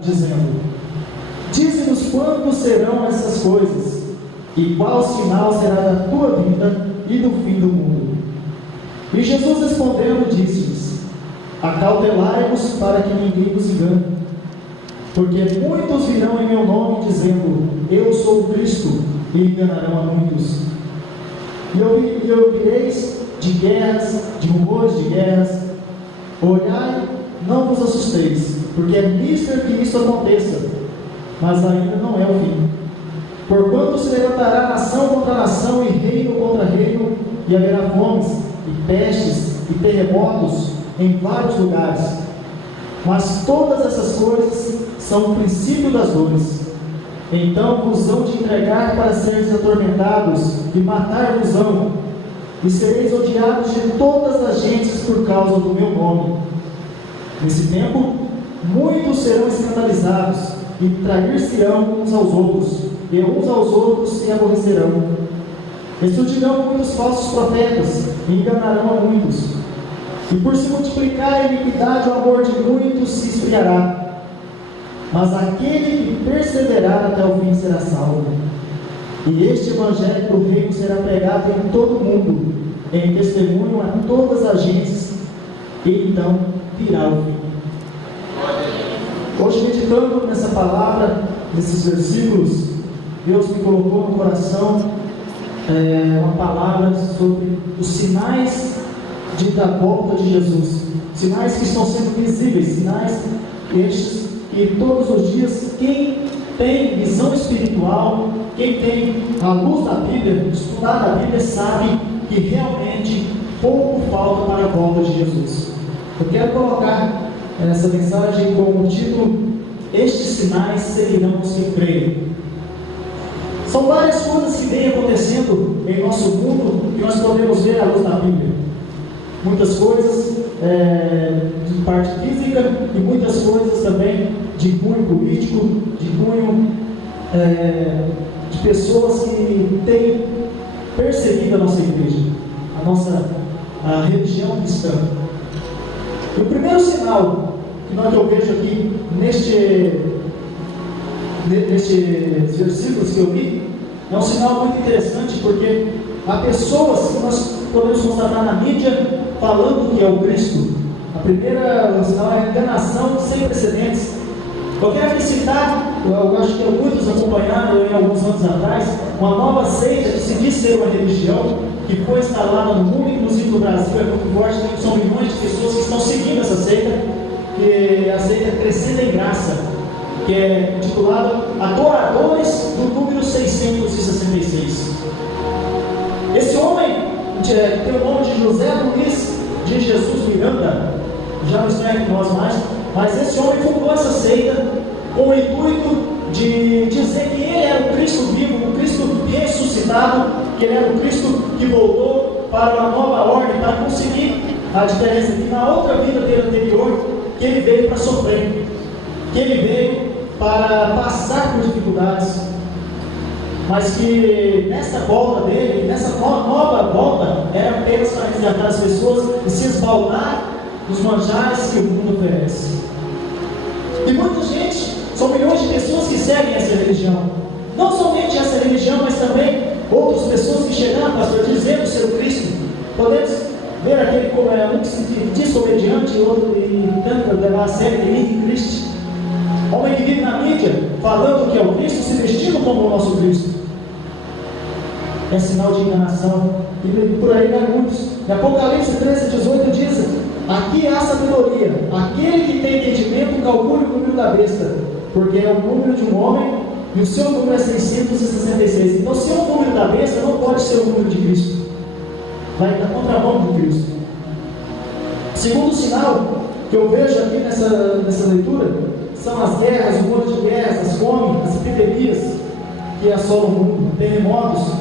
dizendo: dize-nos quando serão essas coisas, e qual sinal será da tua vinda e do fim do mundo. E Jesus respondendo disse-lhes: acautelai-vos para que ninguém vos engane, porque muitos virão em meu nome dizendo: eu sou o Cristo, e enganarão a muitos. E ouvireis de guerras, de rumores de guerras. Olhai, não vos assusteis, porque é mister que isso aconteça, mas ainda não é o fim. Porquanto se levantará nação contra nação e reino contra reino, e haverá fomes, e pestes, e terremotos em vários lugares. Mas todas essas coisas são o princípio das dores. Então vos hão de entregar para seres atormentados, e matar-vos-ão, e sereis odiados de todas as gentes por causa do meu nome. Nesse tempo, muitos serão escandalizados, e trair-se-ão uns aos outros, e uns aos outros se aborrecerão. E surgirão muitos falsos profetas, e enganarão a muitos. E por se multiplicar a iniquidade, o amor de muitos se esfriará. Mas aquele que perseverar até o fim será salvo. E este evangelho do reino será pregado em todo o mundo, em testemunho a todas as gentes, e então virá o fim. Hoje, meditando nessa palavra, nesses versículos, Deus me colocou no coração uma palavra sobre os sinais da volta de Jesus, sinais que estão sendo visíveis, sinais estes que todos os dias, quem tem visão espiritual, quem tem a luz da Bíblia, estudado a Bíblia, sabe que realmente pouco falta para a volta de Jesus. Eu quero colocar essa mensagem como título: estes sinais seguirão os que creem. São várias coisas que vêm acontecendo em nosso mundo que nós podemos ver à luz da Bíblia. Muitas coisas de parte física e muitas coisas também de cunho político, de cunho de pessoas que têm perseguido a nossa igreja, a religião cristã. E o primeiro sinal que eu vejo aqui nestes versículos que eu li é um sinal muito interessante, porque há pessoas que nós podemos constatar na mídia falando que é o Cristo. O sinal é a enganação sem precedentes. Eu quero aqui citar, eu acho que muitos acompanharam em alguns anos atrás, uma nova seita que se diz ser uma religião, que foi instalada no mundo, inclusive no Brasil, é muito forte, são milhões de pessoas que estão seguindo essa seita, que é a seita Crescendo em Graça, que é intitulada Adoradores do número 666. Esse homem tem o nome de José Luiz de Jesus Miranda, já não está entre nós mais, mas esse homem fundou essa seita com o intuito de dizer que ele era o Cristo vivo, o Cristo ressuscitado, que ele era o Cristo que voltou para uma nova ordem, para conseguir a diferença que na outra vida dele anterior, que ele veio para sofrer, que ele veio para passar por dificuldades, mas que nessa volta dele, nessa nova volta, era apenas para resgatar as pessoas e se esbaldar dos manjares que o mundo oferece. E muita gente, são milhões de pessoas que seguem essa religião. Não somente essa religião, mas também outras pessoas que chegaram, pastor, dizendo ser o Cristo. Podemos ver aquele um que se diz comediante, outro e tenta levar a sério Henrique Cristo. Homem que vive na mídia, falando que é o Cristo, se vestindo como o nosso Cristo. É sinal de enganação. E por aí vai muitos. Em Apocalipse 13:18 diz: aqui há sabedoria. Aquele que tem entendimento, calcule o número da besta, porque é o número de um homem e o seu número é 666. Então, se é o número da besta, não pode ser o número de Cristo. Vai na contramão de Cristo. Segundo sinal que eu vejo aqui nessa leitura são as guerras, os rumores de guerras, as fomes, as epidemias que assolam o mundo, terremotos.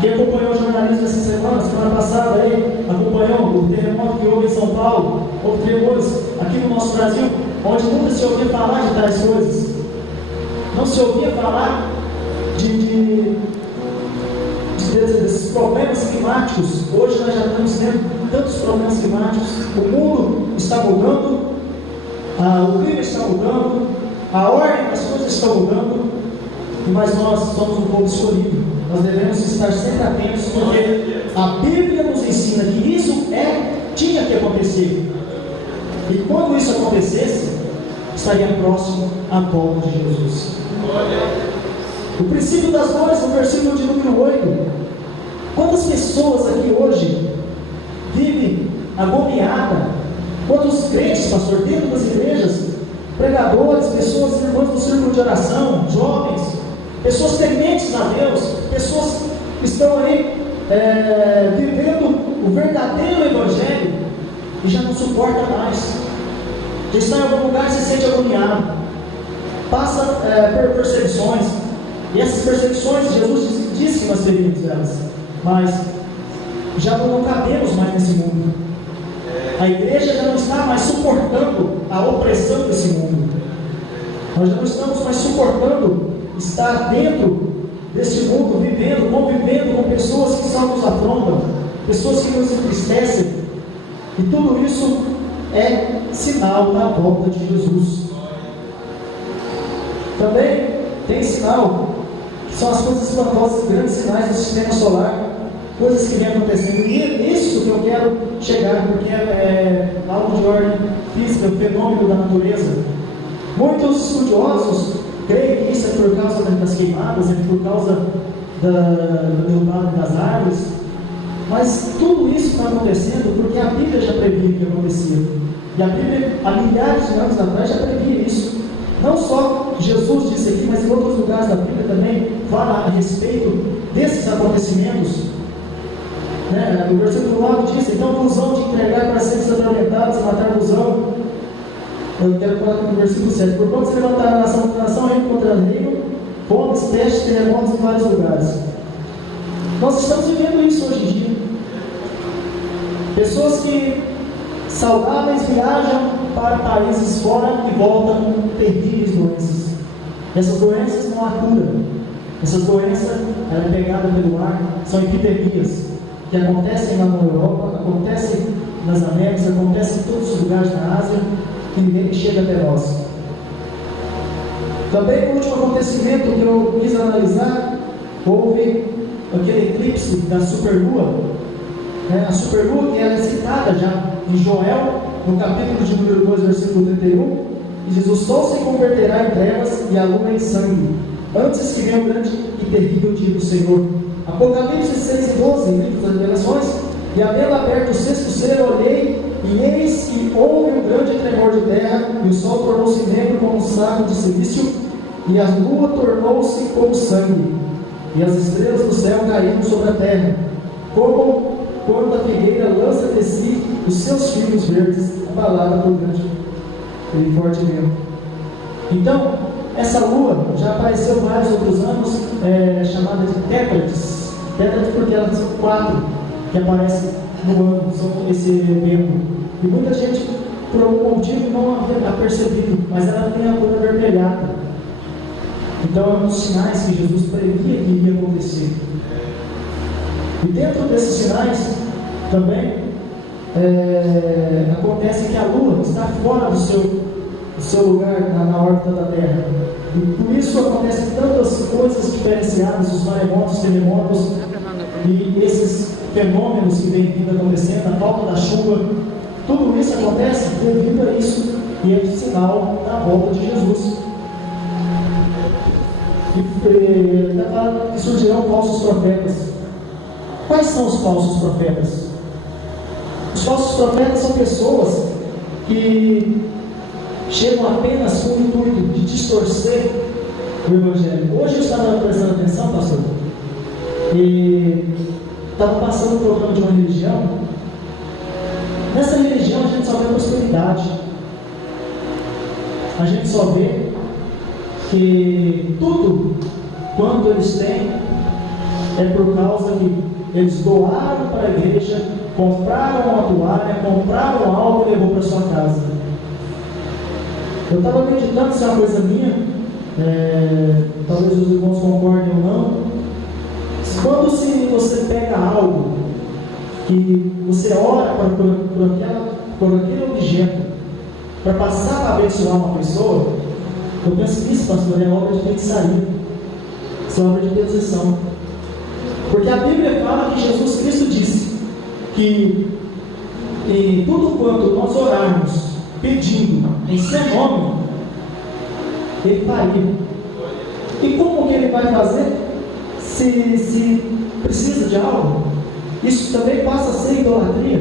Quem acompanhou o jornalismo essa semana passada aí, acompanhou o terremoto que houve em São Paulo, houve tremores aqui no nosso Brasil, onde nunca se ouvia falar de tais coisas. Não se ouvia falar desses problemas climáticos. Hoje nós já estamos tendo tantos problemas climáticos. O mundo está mudando, o clima está mudando, A ordem das coisas está mudando, mas nós somos um povo escolhido. Nós devemos estar sempre atentos, porque a Bíblia nos ensina que isso tinha que acontecer. E quando isso acontecesse, estaria próximo à volta de Jesus. O princípio das dores, no versículo de número 8. Quantas pessoas aqui hoje vivem agoniadas? Quantos crentes, pastor, dentro das igrejas, pregadores, pessoas, irmãos do círculo de oração, jovens, pessoas tementes a Deus, pessoas que estão aí vivendo o verdadeiro Evangelho e já não suporta mais, já está em algum lugar e se sente agoniado, passa por perseguições, e essas perseguições Jesus disse que nós teríamos elas, mas já não cabemos mais nesse mundo. A igreja já não está mais suportando a opressão desse mundo. Nós já não estamos mais suportando estar dentro deste mundo, vivendo, convivendo com pessoas que só nos afrontam, pessoas que nos entristecem. E tudo isso é sinal da volta de Jesus. Também tem sinal, que são as coisas espantosas, grandes sinais do sistema solar, coisas que vêm acontecendo. E é nisso que eu quero chegar, porque é algo de ordem física, o fenômeno da natureza. Muitos estudiosos creem que isso é por causa das queimadas, é por causa do derrubado das árvores, mas tudo isso está acontecendo porque a Bíblia já previa que acontecia. E a Bíblia, há milhares de anos atrás, já previa isso. Não só Jesus disse aqui, mas em outros lugares da Bíblia também fala a respeito desses acontecimentos. O versículo 9 diz: então vos hão de entregar para seres atormentados e matar-vos-ão. Eu quero falar aqui no versículo 7: porquanto se levantará nação contra nação, reino contra reino, fomes, pestes, terremotos em vários lugares. Nós estamos vivendo isso hoje em dia. Pessoas que saudáveis viajam para países fora e voltam com terríveis doenças. Essas doenças não há cura. Essas doenças, ela é pegada pelo ar, são epidemias que acontecem lá na Europa, acontecem nas Américas, acontecem em todos os lugares da Ásia, e ninguém chega até nós. Também o último acontecimento que eu quis analisar, houve aquele eclipse da superlua, a superlua que é citada já em Joel, no capítulo de número 2, versículo 31, e diz: o sol se converterá em trevas e a lua em sangue, antes que venha o grande e terrível dia do Senhor. Apocalipse 6 e 12, livro das revelações: e havendo aberto o sexto selo, olhei, e eis que houve um grande tremor de terra, e o sol tornou-se negro como um saco de silício, e a lua tornou-se como sangue, e as estrelas do céu caíram sobre a terra, como quando a figueira lança de si os seus fios verdes, abalada por grande e forte vento. Então, essa lua já apareceu vários outros anos, chamada de Tétrades porque elas são 4 que aparecem no ano, são esse evento. E muita gente, por algum motivo, não havia percebido, mas ela tem a cor avermelhada. Então é um dos sinais que Jesus previa que iria acontecer. E dentro desses sinais também acontece que a lua está fora do seu lugar na órbita da Terra. E por isso acontecem tantas coisas diferenciadas, os maremotos, terremotos e esses fenômenos que vem vindo acontecendo, a falta da chuva. Tudo isso acontece devido a isso, e é sinal da volta de Jesus. E fala que surgirão falsos profetas. Quais são os falsos profetas? Os falsos profetas são pessoas que chegam apenas com o intuito de distorcer o Evangelho. Hoje eu estava prestando atenção, pastor, e estava passando o programa de uma religião. Nessa religião a gente só vê prosperidade, a gente só vê que tudo quanto eles têm é por causa que eles doaram para a igreja, compraram uma toalha, compraram algo e levou para sua casa. Eu estava meditando se é uma coisa minha, talvez os irmãos concordem ou não. Quando você pega algo que você ora por aquele objeto para passar para abençoar uma pessoa, Eu penso nisso, pastor, é obra de feitiçaria, isso é obra de possessão. Porque a Bíblia fala que Jesus Cristo disse que em tudo quanto nós orarmos, pedindo em seu nome, Ele faria. E como que Ele vai fazer? Se precisa de algo, isso também passa a ser idolatria.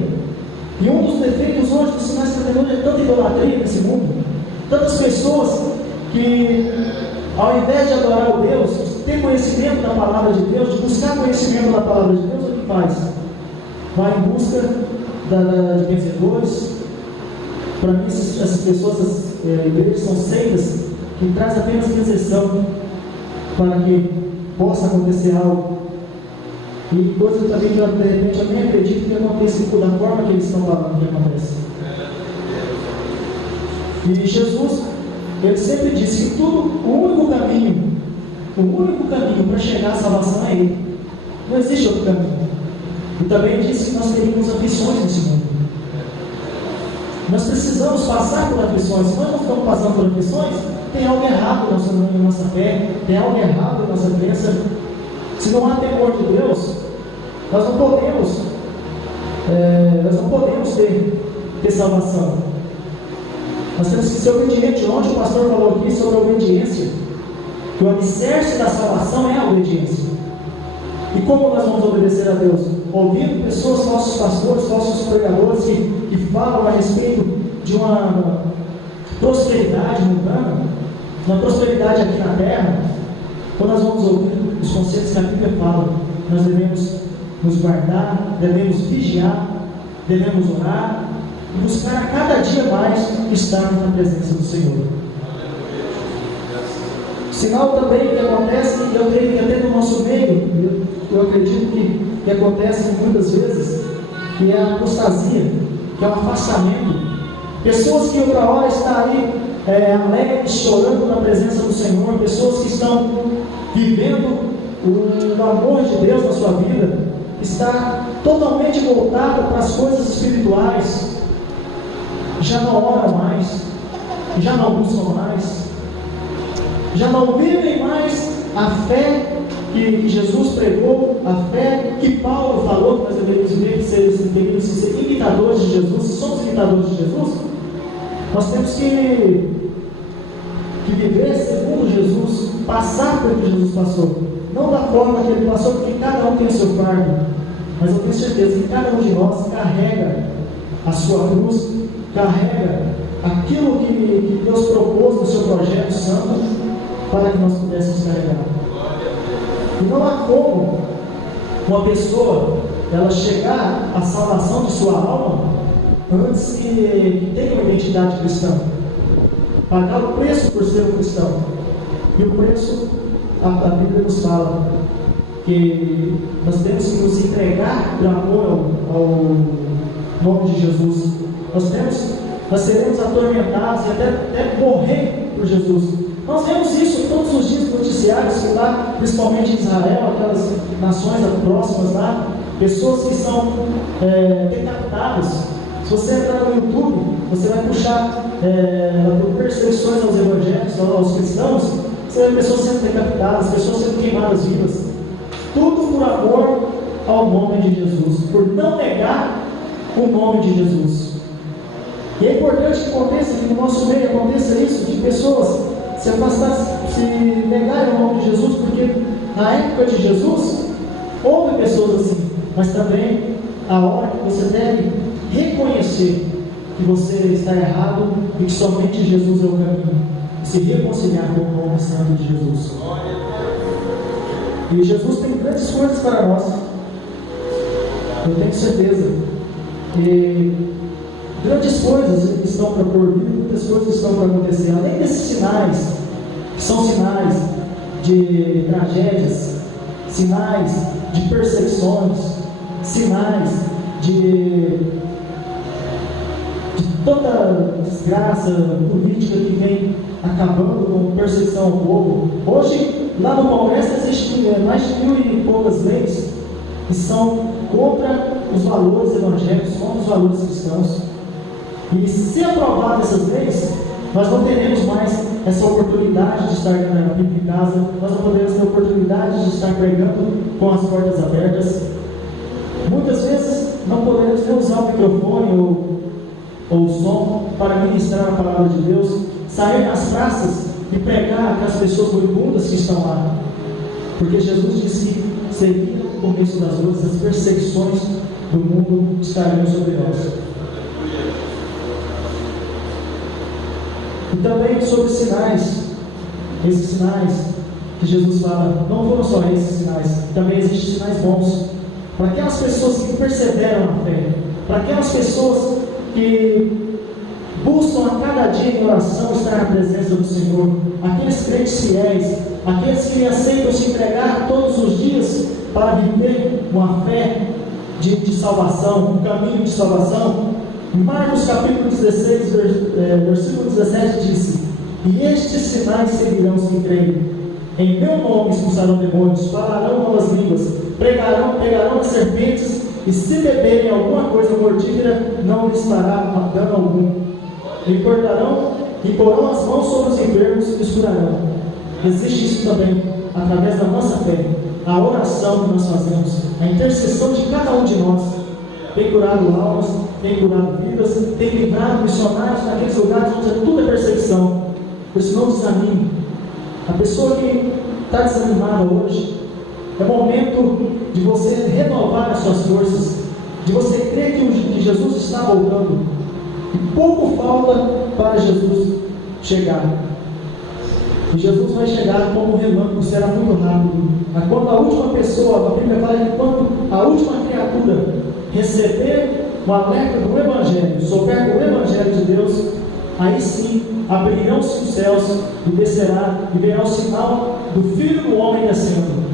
E um dos defeitos hoje dos sinais categóricos é tanta idolatria nesse mundo. Tantas pessoas que, ao invés de adorar o Deus, de ter conhecimento da palavra de Deus, de buscar conhecimento da palavra de Deus, o que faz? Vai em busca de vencedores. Para mim, essas pessoas, essas igrejas são seitas que trazem apenas deserção para que possa acontecer algo. E coisa também que de repente eu nem acredito que aconteça da forma que eles estão falando que acontece. E Jesus, Ele sempre disse que o único caminho para chegar à salvação é Ele. Não existe outro caminho. E também disse que nós teríamos aflições nesse mundo. Nós precisamos passar por aflições. Se nós não estamos passando por aflições, tem algo errado em nossa fé, tem algo errado em nossa crença. Se não há temor de Deus, nós não podemos ter salvação. Nós temos que ser obedientes. Ontem o pastor falou aqui sobre a obediência, que o alicerce da salvação é a obediência. E como nós vamos obedecer a Deus? Ouvindo pessoas, falsos pastores, falsos pregadores que falam a respeito de uma prosperidade mundana, uma prosperidade aqui na terra. Quando nós vamos ouvir os conselhos que a Bíblia fala, nós devemos nos guardar, devemos vigiar, devemos orar e buscar a cada dia mais estarmos na presença do Senhor. Sinal também que acontece, e eu creio que até no nosso meio, eu acredito que acontece muitas vezes, que é a apostasia, que é o afastamento. Pessoas que outra hora estão aí alegres, chorando na presença do Senhor, pessoas que estão vivendo o amor de Deus na sua vida, está totalmente voltada para as coisas espirituais, já não oram mais, já não buscam mais, já não vivem mais a fé que Jesus pregou, a fé que Paulo falou, que nós deveríamos ser imitadores de Jesus. Se somos imitadores de Jesus, nós temos que viver segundo Jesus, passar pelo que Jesus passou, não da forma que Ele passou, porque cada um tem o seu fardo, mas eu tenho certeza que cada um de nós carrega a sua cruz, carrega aquilo que Deus propôs no seu projeto santo, para que nós pudéssemos carregar. E não há como uma pessoa ela chegar à salvação de sua alma antes que tenha uma identidade cristã, pagar o preço por ser um cristão. E o preço, a Bíblia nos fala que nós temos que nos entregar por amor ao nome de Jesus. Nós seremos atormentados e até morrer por Jesus. Nós vemos isso todos os dias nos noticiários, que lá, principalmente em Israel, aquelas nações próximas lá, pessoas que são decapitadas. Se você entrar no YouTube, você vai puxar perseguições aos evangélicos, aos cristãos, você vai ver pessoas sendo decapitadas, pessoas sendo queimadas vivas. Tudo por amor ao nome de Jesus, por não negar o nome de Jesus. E é importante que aconteça, que no nosso meio aconteça isso, de pessoas se afastar, se negarem o nome de Jesus, porque na época de Jesus houve pessoas assim, mas também a hora que você deve reconhecer que você está errado e que somente Jesus é o caminho, e se reconciliar com o nome santo de Jesus. E Jesus tem grandes coisas para nós, eu tenho certeza. E grandes coisas estão para por vir, muitas coisas estão para acontecer, além desses sinais, que são sinais de tragédias, sinais de perseguições, sinais de toda desgraça política que vem acabando com perseguição ao povo. Hoje, lá no Congresso, existem mais de 1000 e poucas leis que são contra os valores evangélicos, contra os valores cristãos. E se aprovadas essas leis, nós não teremos mais essa oportunidade de estar na Bíblia em casa, nós não poderemos ter a oportunidade de estar pregando com as portas abertas. Muitas vezes não poderemos nem usar o microfone ou o som para ministrar a palavra de Deus, sair nas praças e pregar para as pessoas moribundas que estão lá. Porque Jesus disse que seria o começo das lutas, as perseguições do mundo estariam sobre nós. E também sobre sinais, esses sinais que Jesus fala, não foram só esses sinais, também existem sinais bons. Para aquelas pessoas que perseveram na fé, para aquelas pessoas que buscam a cada dia em oração estar na presença do Senhor, aqueles crentes fiéis, aqueles que aceitam se entregar todos os dias para viver uma fé de salvação, um caminho de salvação. Em Marcos capítulo 16, versículo 17 diz: e estes sinais seguirão os que creem. Em meu nome expulsarão demônios, falarão novas línguas, pegarão as serpentes, e se beberem alguma coisa mortífera, não lhes fará dano algum. E porão as mãos sobre os enfermos e os curarão. Existe isso também, através da nossa fé, a oração que nós fazemos, a intercessão de cada um de nós, tem curado almas, tem curado vidas, tem livrado missionários naqueles lugares onde tudo é perseguição. Por isso não desanime. A pessoa que está desanimada hoje, é momento de você renovar as suas forças, de você crer que Jesus está voltando. E pouco falta para Jesus chegar. E Jesus vai chegar como um relâmpago, será muito rápido. Mas quando a última pessoa, a Bíblia fala que quando a última criatura receber o alerta do Evangelho, souber do Evangelho de Deus, aí sim abrirão-se os céus e descerá e verá o sinal do Filho do Homem descendo.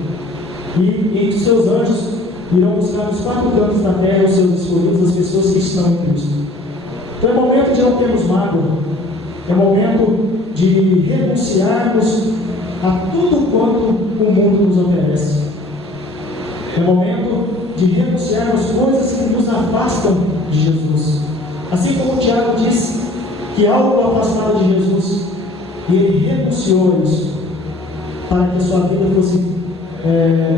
E os seus anjos irão buscar nos 4 cantos da terra os seus escolhidos, as pessoas que estão em Cristo. Então é momento de não termos mágoa, é momento de renunciarmos a tudo quanto o mundo nos oferece. É momento de renunciarmos coisas que nos afastam de Jesus. Assim como o Tiago disse que algo afastava de Jesus, e ele renunciou a isso, para que a sua vida fosse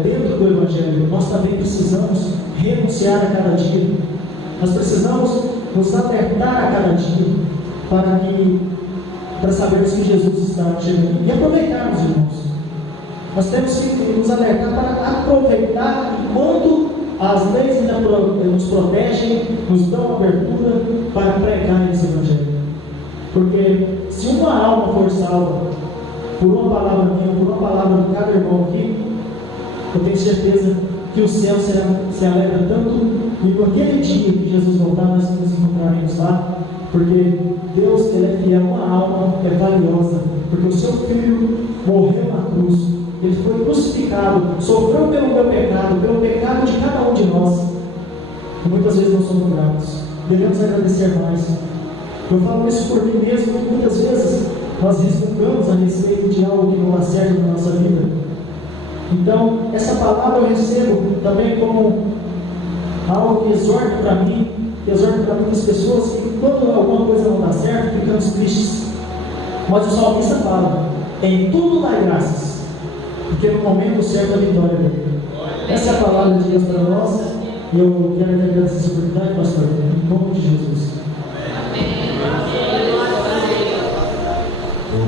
dentro do Evangelho. Nós também precisamos renunciar a cada dia. Nós precisamos nos alertar a cada dia para sabermos que Jesus está chegando e aproveitarmos, irmãos. Nós temos que nos alertar para aproveitar enquanto as leis ainda nos protegem, nos dão abertura para pregar esse Evangelho. Porque se uma alma for salva por uma palavra minha, por uma palavra de cada irmão aqui, eu tenho certeza que o céu se alegra tanto, e por aquele dia que Jesus voltar, nós nos encontraremos lá, porque Deus, Ele é fiel, uma alma é valiosa, porque o seu Filho morreu na cruz, Ele foi crucificado, sofreu pelo meu pecado, pelo pecado de cada um de nós, e muitas vezes não somos gratos, devemos agradecer mais. Eu falo isso por mim mesmo, que muitas vezes nós resmungamos a respeito de algo que não dá certo na nossa vida. Então, essa palavra eu recebo também como algo que exorta para mim, que exorta para muitas pessoas, que quando alguma coisa não dá certo, ficamos tristes. Mas o salmista fala: em tudo dai graças, porque no momento certo a vitória vem. Essa é a palavra de Deus para nós, e eu quero agradecer essa oportunidade, pastor, em nome de Jesus.